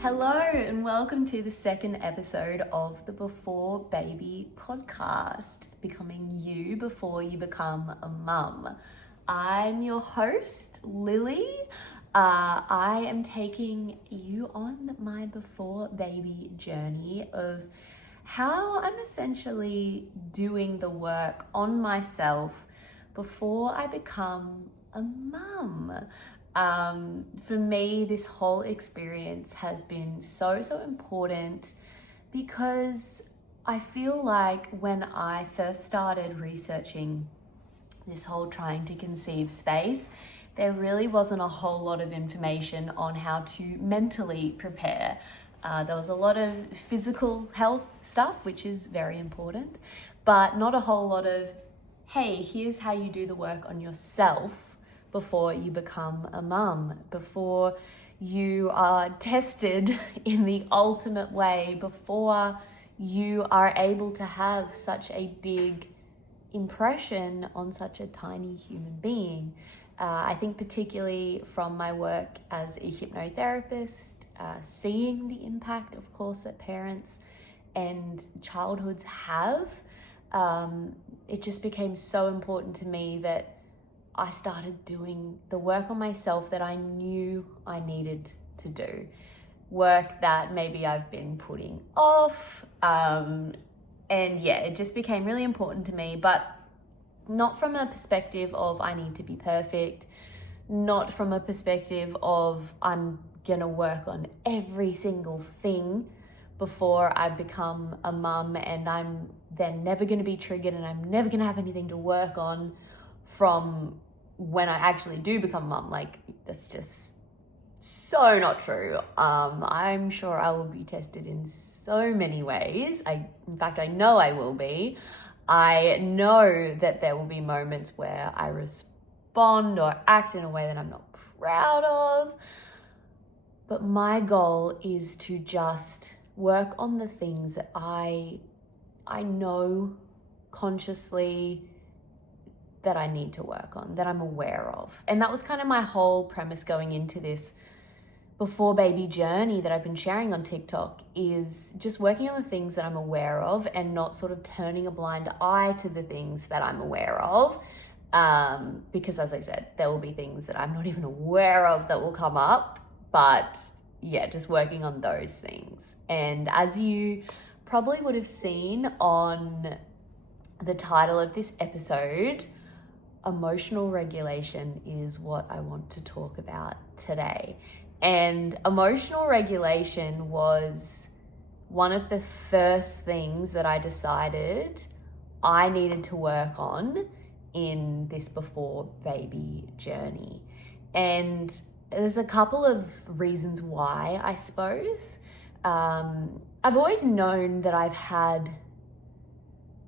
Hello and welcome to the second episode of the Before Baby podcast, Becoming You Before You Become a Mum. I'm your host, Lily. I am taking you on my before baby journey of how I'm essentially doing the work on myself before I become a mum. For me, this whole experience has been so important because I feel like when I first started researching this whole trying to conceive space, there really wasn't a whole lot of information on how to mentally prepare. There was a lot of physical health stuff, which is very important, but not a whole lot of, hey, here's how you do the work on yourself before you become a mum, before you are tested in the ultimate way, before you are able to have such a big impression on such a tiny human being. I think particularly from my work as a hypnotherapist, seeing the impact, of course, that parents and childhoods have, it just became so important to me that I started doing the work on myself that I knew I needed to do. Work that maybe I've been putting off. It just became really important to me, but not from a perspective of I need to be perfect, not from a perspective of I'm gonna work on every single thing before I become a mum and I'm then never gonna be triggered and I'm never gonna have anything to work on from when I actually do become a mum. Like, that's just so not true. I'm sure I will be tested in so many ways. In fact, I know I will be. I know that there will be moments where I respond or act in a way that I'm not proud of. But my goal is to just work on the things that I know consciously that I need to work on, that I'm aware of. And that was kind of my whole premise going into this before baby journey that I've been sharing on TikTok, is just working on the things that I'm aware of and not sort of turning a blind eye to the things that I'm aware of. Because as I said, there will be things that I'm not even aware of that will come up, but yeah, just working on those things. And as you probably would have seen on the title of this episode, emotional regulation is what I want to talk about today. And emotional regulation was one of the first things that I decided I needed to work on in this before baby journey. And there's a couple of reasons why, I suppose. I've always known that I've had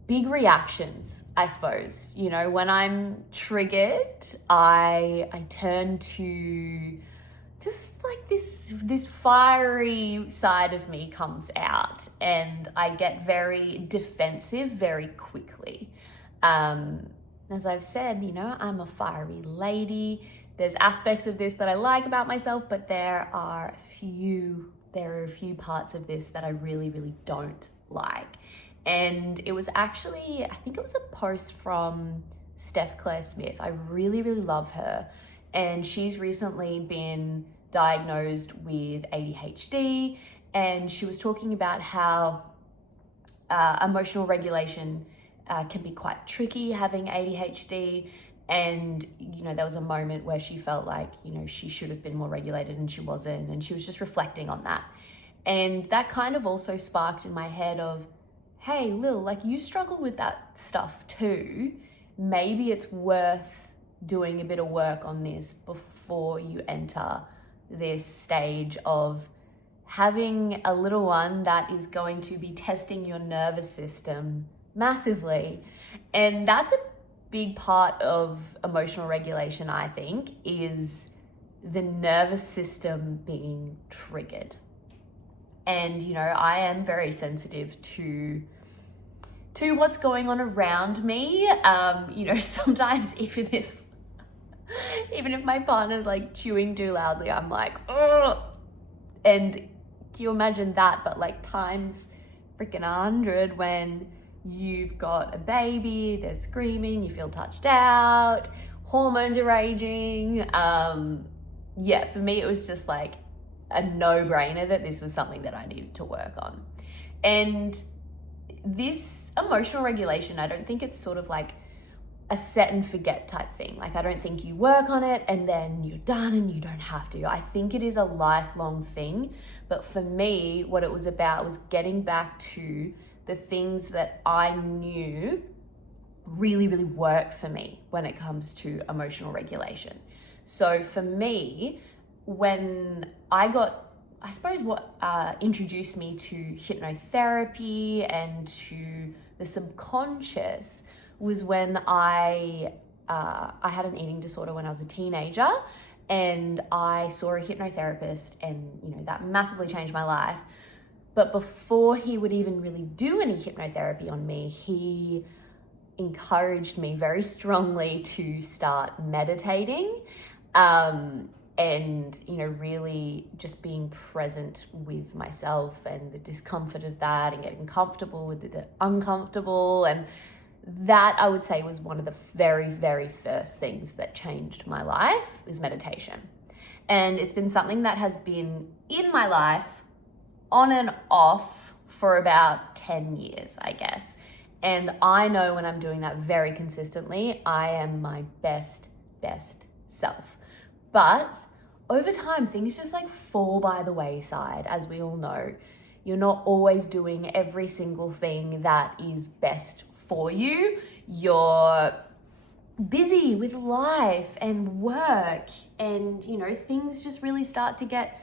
big reactions, I suppose. You know, when I'm triggered, I turn to just like this fiery side of me comes out and I get very defensive very quickly. As I've said, you know, I'm a fiery lady. There's aspects of this that I like about myself, but there are a few parts of this that I really don't like. And it was actually, I think it was a post from Steph Claire Smith. I really love her. And she's recently been diagnosed with ADHD. And she was talking about how emotional regulation can be quite tricky having ADHD. And, you know, there was a moment where she felt like, you know, she should have been more regulated and she wasn't. And she was just reflecting on that. And that kind of also sparked in my head of, hey, Lil, like, you struggle with that stuff too. Maybe it's worth doing a bit of work on this before you enter this stage of having a little one that is going to be testing your nervous system massively. And that's a big part of emotional regulation, I think, is the nervous system being triggered. And, you know, I am very sensitive to what's going on around me. You know, sometimes even if my partner's like chewing too loudly, I'm like, oh. And you imagine that, but like times freaking 100 when you've got a baby, they're screaming, you feel touched out, hormones are raging. Yeah, for me, it was just like a no-brainer that this was something that I needed to work on. And this emotional regulation, I don't think it's sort of like a set and forget type thing. Like, I don't think you work on it and then you're done and you don't have to. I think it is a lifelong thing. But for me, what it was about was getting back to the things that I knew really, really work for me when it comes to emotional regulation. So for me, when I suppose what introduced me to hypnotherapy and to the subconscious was when I had an eating disorder when I was a teenager, and I saw a hypnotherapist, and that massively changed my life. But before he would even really do any hypnotherapy on me, he encouraged me very strongly to start meditating, and really just being present with myself and the discomfort of that, and getting comfortable with the uncomfortable. And that, I would say, was one of the very, very first things that changed my life, is meditation. And it's been something that has been in my life on and off for about 10 years, I guess. And I know when I'm doing that very consistently, I am my best self. But over time, things just like fall by the wayside, as we all know. You're not always doing every single thing that is best for you. You're busy with life and work, and things just really start to get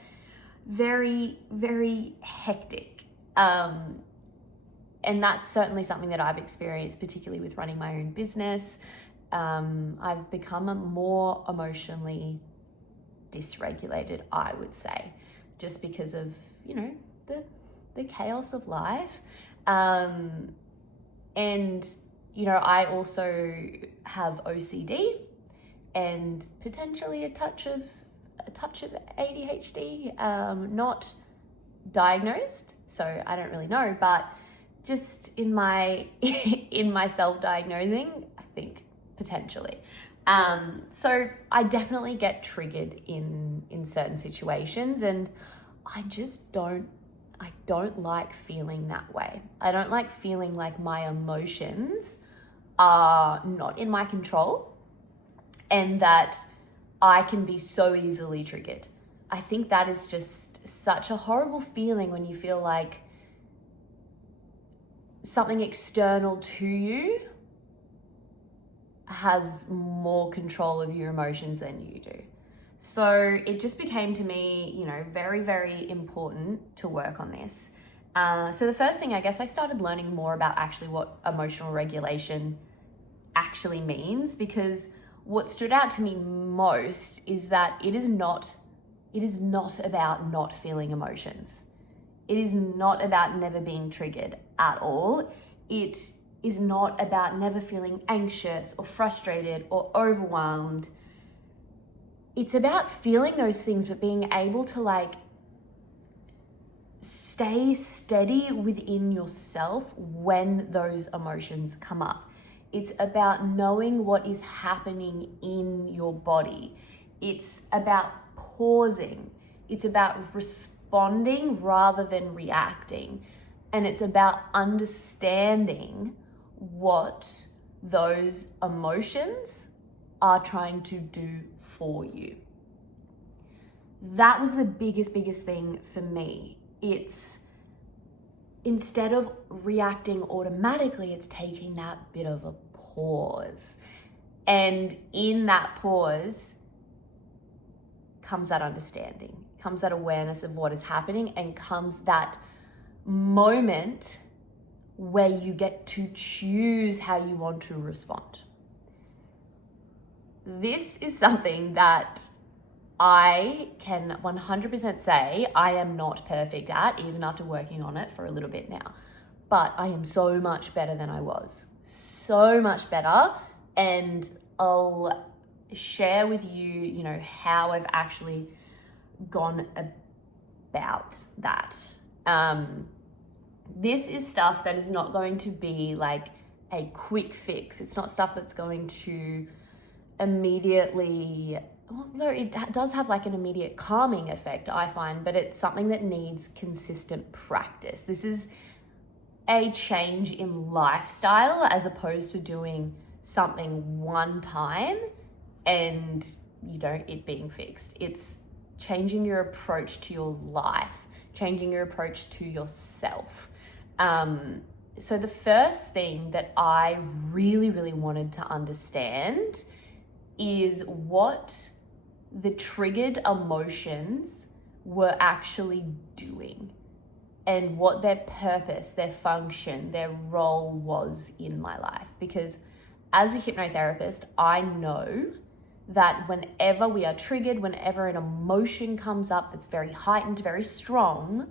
very, very hectic. And that's certainly something that I've experienced, particularly with running my own business. I've become more emotionally dysregulated, I would say, just because of the chaos of life. And I also have OCD and potentially a touch of ADHD, not diagnosed, so I don't really know, but just in my self-diagnosing, I think potentially. So I definitely get triggered in certain situations, and I don't like feeling that way. I don't like feeling like my emotions are not in my control and that I can be so easily triggered. I think that is just such a horrible feeling when you feel like something external to you has more control of your emotions than you do. So it just became to me, very, very important to work on this. So the first thing, I guess, I started learning more about actually what emotional regulation actually means, because what stood out to me most is that it is not about not feeling emotions. It is not about never being triggered at all. It is not about never feeling anxious or frustrated or overwhelmed. It's about feeling those things, but being able to stay steady within yourself when those emotions come up. It's about knowing what is happening in your body. It's about pausing. It's about responding rather than reacting. And it's about understanding what those emotions are trying to do for you. That was the biggest thing for me. It's, instead of reacting automatically, it's taking that bit of a pause. And in that pause comes that understanding, comes that awareness of what is happening, and comes that moment where you get to choose how you want to respond. This is something that I can 100% say I am not perfect at, even after working on it for a little bit now. But I am so much better than I was. So much better. And I'll share with you, how I've actually gone about that. This is stuff that is not going to be like a quick fix. It's not stuff that's going to immediately, although it does have like an immediate calming effect, I find, but it's something that needs consistent practice. This is a change in lifestyle as opposed to doing something one time and it being fixed. It's changing your approach to your life, changing your approach to yourself. So the first thing that I really, really wanted to understand is what the triggered emotions were actually doing and what their purpose, their function, their role was in my life. Because as a hypnotherapist, I know that whenever we are triggered, whenever an emotion comes up that's very heightened, very strong,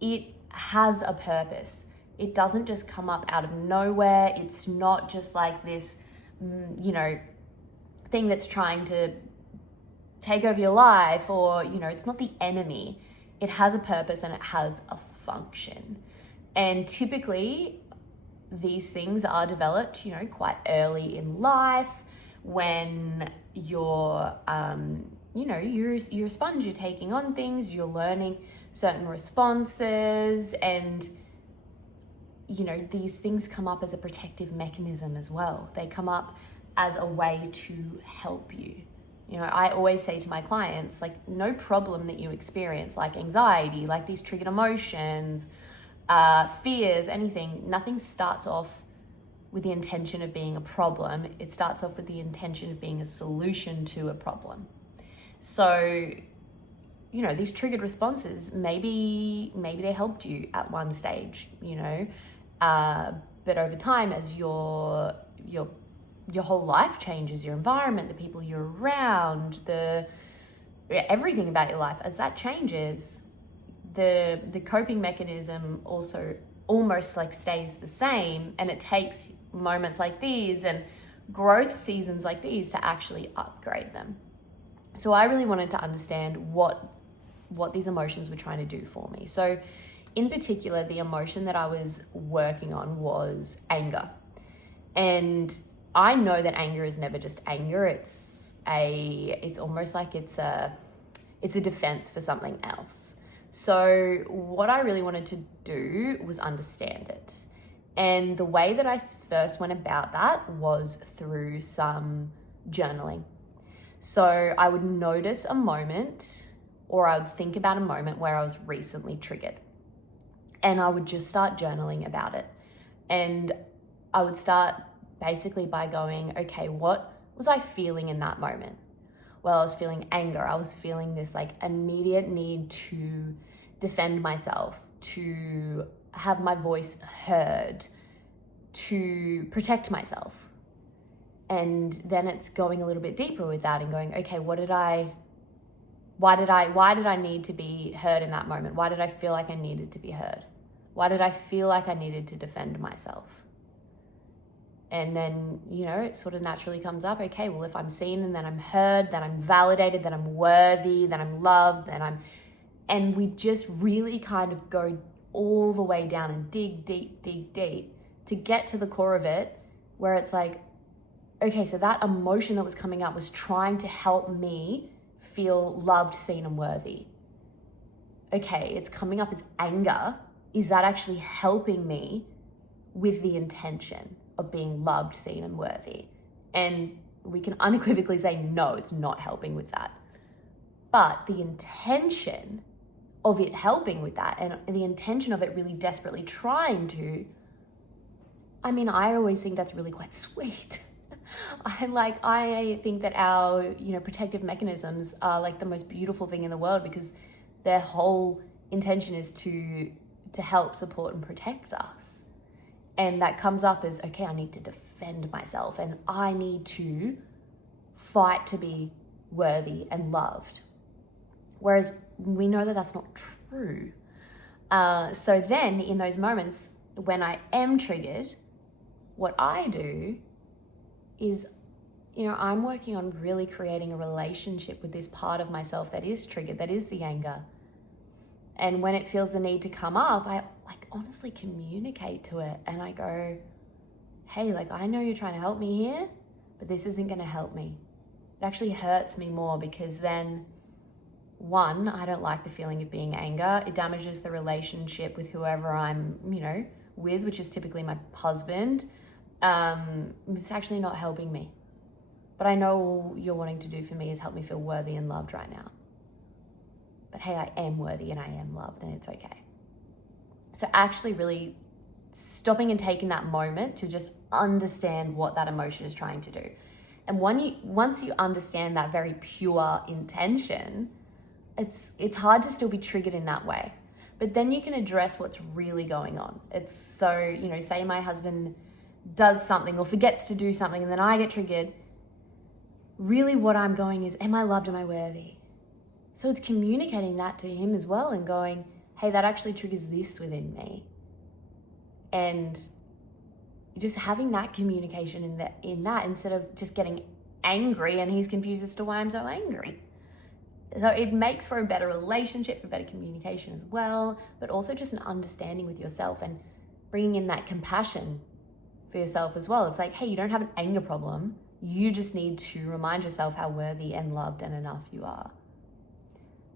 it has a purpose. It doesn't just come up out of nowhere. It's not just like this, thing that's trying to take over your life, or, it's not the enemy. It has a purpose and it has a function. And typically these things are developed, quite early in life when you're a sponge, you're taking on things, you're learning certain responses, and these things come up as a protective mechanism as well. They come up as a way to help you. I always say to my clients, like, no problem that you experience, like anxiety, like these triggered emotions, fears, anything, nothing starts off with the intention of being a problem. It starts off with the intention of being a solution to a problem. So, these triggered responses, maybe they helped you at one stage, but over time, as your whole life changes, your environment, the people you're around, everything about your life, as that changes, the coping mechanism also almost like stays the same, and it takes moments like these and growth seasons like these to actually upgrade them. So I really wanted to understand what these emotions were trying to do for me. So in particular, the emotion that I was working on was anger. And I know that anger is never just anger. It's almost like it's a defense for something else. So what I really wanted to do was understand it. And the way that I first went about that was through some journaling. So I would notice a moment, or I would think about a moment where I was recently triggered. And I would just start journaling about it. And I would start basically by going, okay, what was I feeling in that moment? Well, I was feeling anger. I was feeling this like immediate need to defend myself, to have my voice heard, to protect myself. And then it's going a little bit deeper with that and going, okay, why did I need to be heard in that moment? Why did I feel like I needed to be heard? Why did I feel like I needed to defend myself? And then, it sort of naturally comes up, okay, well, if I'm seen and then I'm heard, then I'm validated, then I'm worthy, then I'm loved, and we just really kind of go all the way down and dig deep to get to the core of it, where it's like, okay, so that emotion that was coming up was trying to help me feel loved, seen, and worthy. Okay, it's coming up as anger. Is that actually helping me with the intention of being loved, seen, and worthy? And we can unequivocally say, no, it's not helping with that. But the intention of it helping with that, and the intention of it really desperately trying to, I always think that's really quite sweet. I think that our, protective mechanisms are like the most beautiful thing in the world, because their whole intention is to help, support, and protect us. And that comes up as, okay, I need to defend myself and I need to fight to be worthy and loved. Whereas we know that that's not true. So then in those moments when I am triggered, what I do is, I'm working on really creating a relationship with this part of myself that is triggered, that is the anger. And when it feels the need to come up, I like honestly communicate to it. And I go, hey, like, I know you're trying to help me here, but this isn't going to help me. It actually hurts me more because then, one, I don't like the feeling of being anger. It damages the relationship with whoever I'm, with, which is typically my husband. It's actually not helping me. But I know all you're wanting to do for me is help me feel worthy and loved right now. But hey, I am worthy and I am loved, and it's okay. So actually really stopping and taking that moment to just understand what that emotion is trying to do. And once you understand that very pure intention, it's hard to still be triggered in that way. But then you can address what's really going on. It's so, say my husband does something or forgets to do something and then I get triggered. Really what I'm going is, am I loved? Am I worthy? So it's communicating that to him as well and going, hey, that actually triggers this within me. And just having that communication in that instead of just getting angry and he's confused as to why I'm so angry. So it makes for a better relationship, for better communication as well, but also just an understanding with yourself and bringing in that compassion for yourself as well. It's like, hey, you don't have an anger problem. You just need to remind yourself how worthy and loved and enough you are.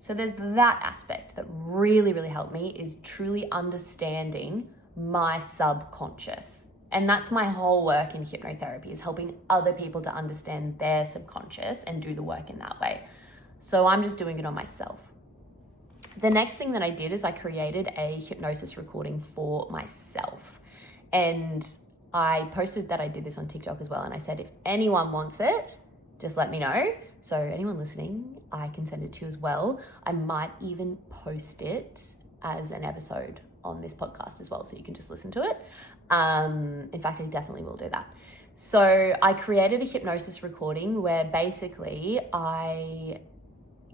So there's that aspect that really, really helped me, is truly understanding my subconscious. And that's my whole work in hypnotherapy, is helping other people to understand their subconscious and do the work in that way. So I'm just doing it on myself. The next thing that I did is I created a hypnosis recording for myself. And I posted that I did this on TikTok as well. And I said, if anyone wants it, just let me know. So anyone listening, I can send it to you as well. I might even post it as an episode on this podcast as well, so you can just listen to it. In fact, I definitely will do that. So I created a hypnosis recording where basically I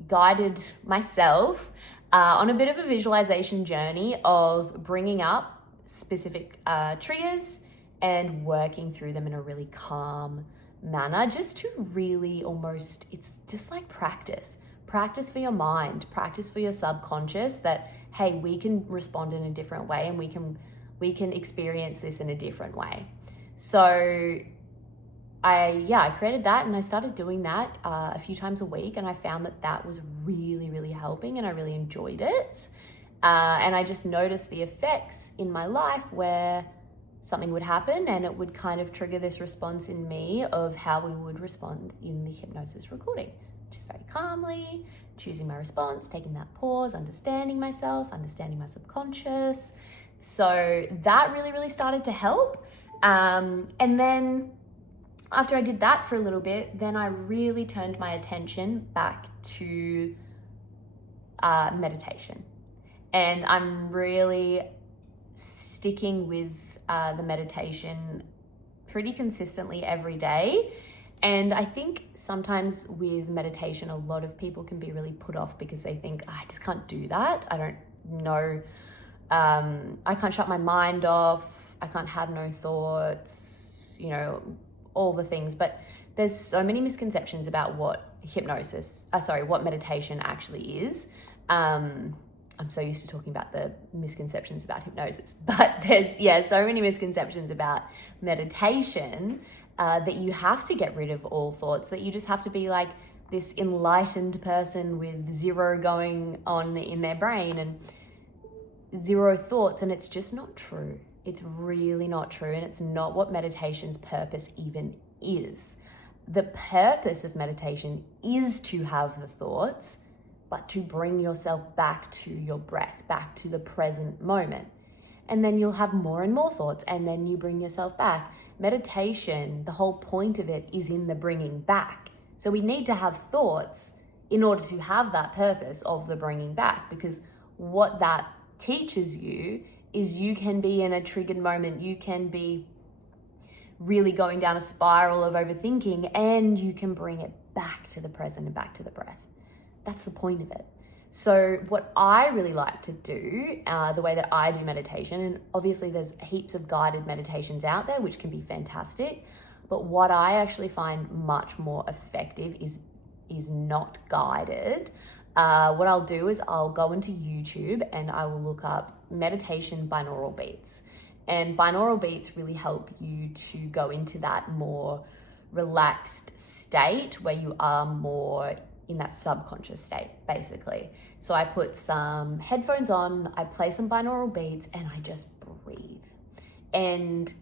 guided myself on a bit of a visualization journey of bringing up specific triggers and working through them in a really calm manner, just to really almost, it's just like practice for your mind, practice for your subconscious that, hey, we can respond in a different way and we can experience this in a different way. So I created that and I started doing that a few times a week, and I found that was really, really helping and I really enjoyed it. And I just noticed the effects in my life where something would happen and it would kind of trigger this response in me of how we would respond in the hypnosis recording, just very calmly, choosing my response, taking that pause, understanding myself, understanding my subconscious. So that really, really started to help. And then after I did that for a little bit, then I really turned my attention back to meditation. And I'm really sticking with the meditation pretty consistently every day. And I think sometimes with meditation, a lot of people can be really put off because they think, I just can't do that. I don't know. I can't shut my mind off. I can't have no thoughts, all the things. But there's so many misconceptions about what what meditation actually is. I'm so used to talking about the misconceptions about hypnosis, but there's so many misconceptions about meditation that you have to get rid of all thoughts, that you just have to be like this enlightened person with zero going on in their brain and zero thoughts. And it's just not true. It's really not true. And it's not what meditation's purpose even is. The purpose of meditation is to have the thoughts, but to bring yourself back to your breath, back to the present moment. And then you'll have more and more thoughts, and then you bring yourself back. Meditation, the whole point of it is in the bringing back. So we need to have thoughts in order to have that purpose of the bringing back, because what that teaches you is you can be in a triggered moment, you can be really going down a spiral of overthinking, and you can bring it back to the present and back to the breath. That's the point of it. So what I really like to do, the way that I do meditation, and obviously there's heaps of guided meditations out there, which can be fantastic, but what I actually find much more effective is not guided. what I'll do is I'll go into YouTube and I will look up meditation binaural beats. And binaural beats really help you to go into that more relaxed state where you are more in that subconscious state, basically. So I put some headphones on, I play some binaural beats, and I just breathe. And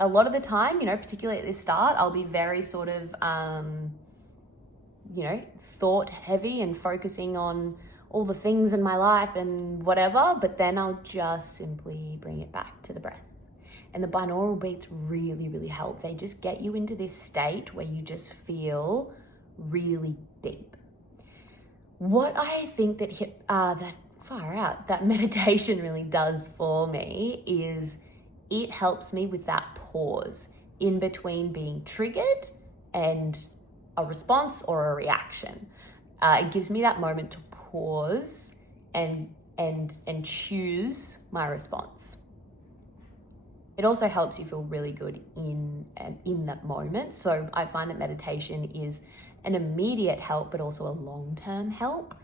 a lot of the time, particularly at this start, I'll be very sort of, thought heavy and focusing on all the things in my life and whatever, but then I'll just simply bring it back to the breath. And the binaural beats really, really help. They just get you into this state where you just feel really deep. What I think that meditation really does for me is it helps me with that pause in between being triggered and a response or a reaction. It gives me that moment to pause and choose my response. It also helps you feel really good in that moment. So I find that meditation is an immediate help, but also a long-term help,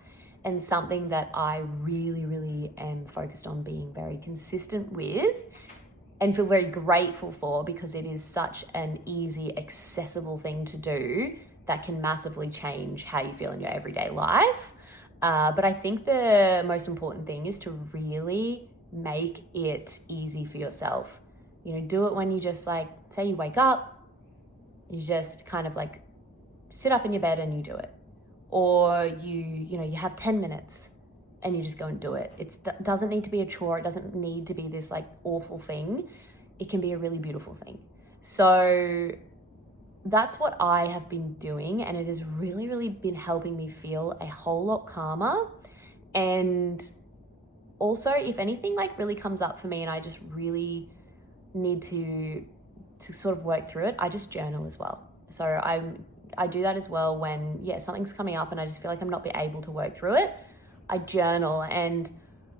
and something that I really, really am focused on being very consistent with and feel very grateful for, because it is such an easy, accessible thing to do that can massively change how you feel in your everyday life. But I think the most important thing is to really make it easy for yourself. Do it when you just say you wake up, you just kind of sit up in your bed and you do it. Or you have 10 minutes and you just go and do it. It doesn't need to be a chore. It doesn't need to be this awful thing. It can be a really beautiful thing. So that's what I have been doing, and it has really, really been helping me feel a whole lot calmer. And also, if anything really comes up for me and I just really need to sort of work through it, I just journal as well. So I do that as well when something's coming up and I just feel like I'm not able to work through it. I journal, and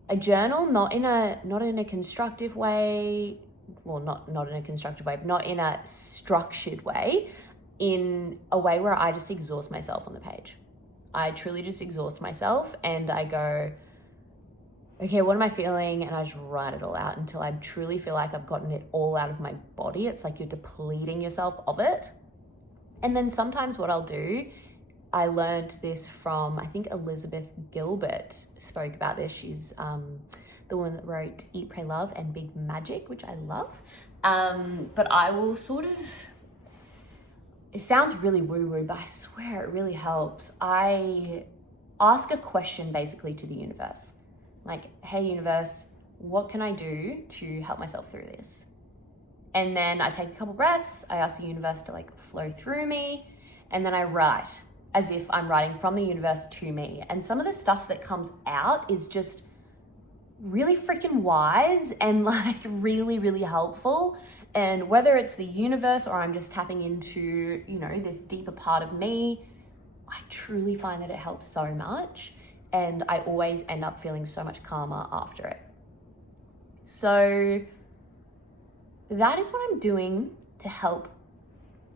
I journal not in a constructive way. Well, not in a constructive way, but not in a structured way, in a way where I just exhaust myself on the page. I truly just exhaust myself and I go, okay, what am I feeling? And I just write it all out until I truly feel like I've gotten it all out of my body. It's like you're depleting yourself of it. And then sometimes what I'll do, I learned this from, I think Elizabeth Gilbert spoke about this. She's the one that wrote Eat, Pray, Love and Big Magic, which I love. But I will it sounds really woo-woo, but I swear it really helps. I ask a question basically to the universe. Hey universe, what can I do to help myself through this? And then I take a couple breaths, I ask the universe to flow through me, and then I write as if I'm writing from the universe to me. And some of the stuff that comes out is just really freaking wise and really, really helpful. And whether it's the universe or I'm just tapping into, this deeper part of me, I truly find that it helps so much. And I always end up feeling so much calmer after it. So that is what I'm doing to help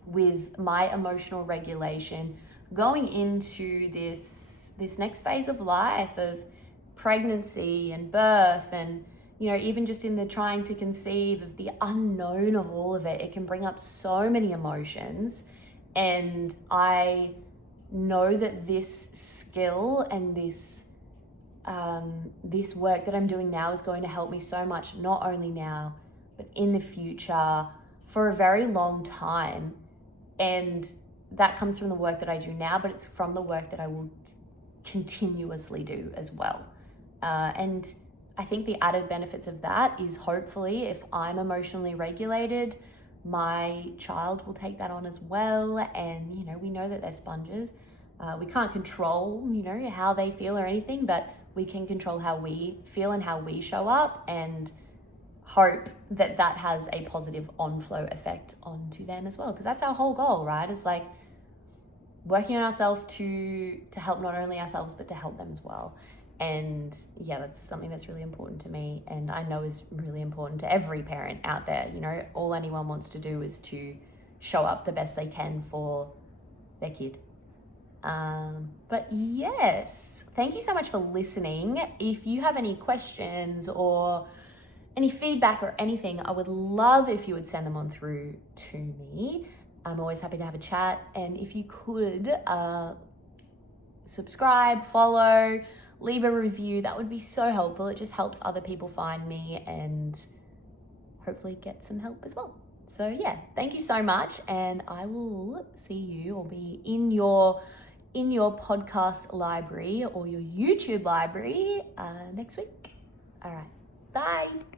with my emotional regulation going into this next phase of life of pregnancy and birth, and even just in the trying to conceive, of the unknown of all of it. It can bring up so many emotions, and I know that this skill and this work that I'm doing now is going to help me so much, not only now but in the future, for a very long time. And that comes from the work that I do now, but it's from the work that I will continuously do as well. And I think the added benefits of that is, hopefully, if I'm emotionally regulated, my child will take that on as well. And, we know that they're sponges. We can't control, how they feel or anything, but we can control how we feel and how we show up, and hope that that has a positive on-flow effect onto them as well. Because that's our whole goal, right? It's working on ourselves to help not only ourselves, but to help them as well. And that's something that's really important to me, and I know is really important to every parent out there. All anyone wants to do is to show up the best they can for their kid. But yes, thank you so much for listening. If you have any questions or any feedback or anything, I would love if you would send them on through to me. I'm always happy to have a chat. And if you could subscribe, follow, leave a review, that would be so helpful. It just helps other people find me and hopefully get some help as well. So yeah, thank you so much, and I will see you or be in your podcast library or your YouTube library next week. All right, bye.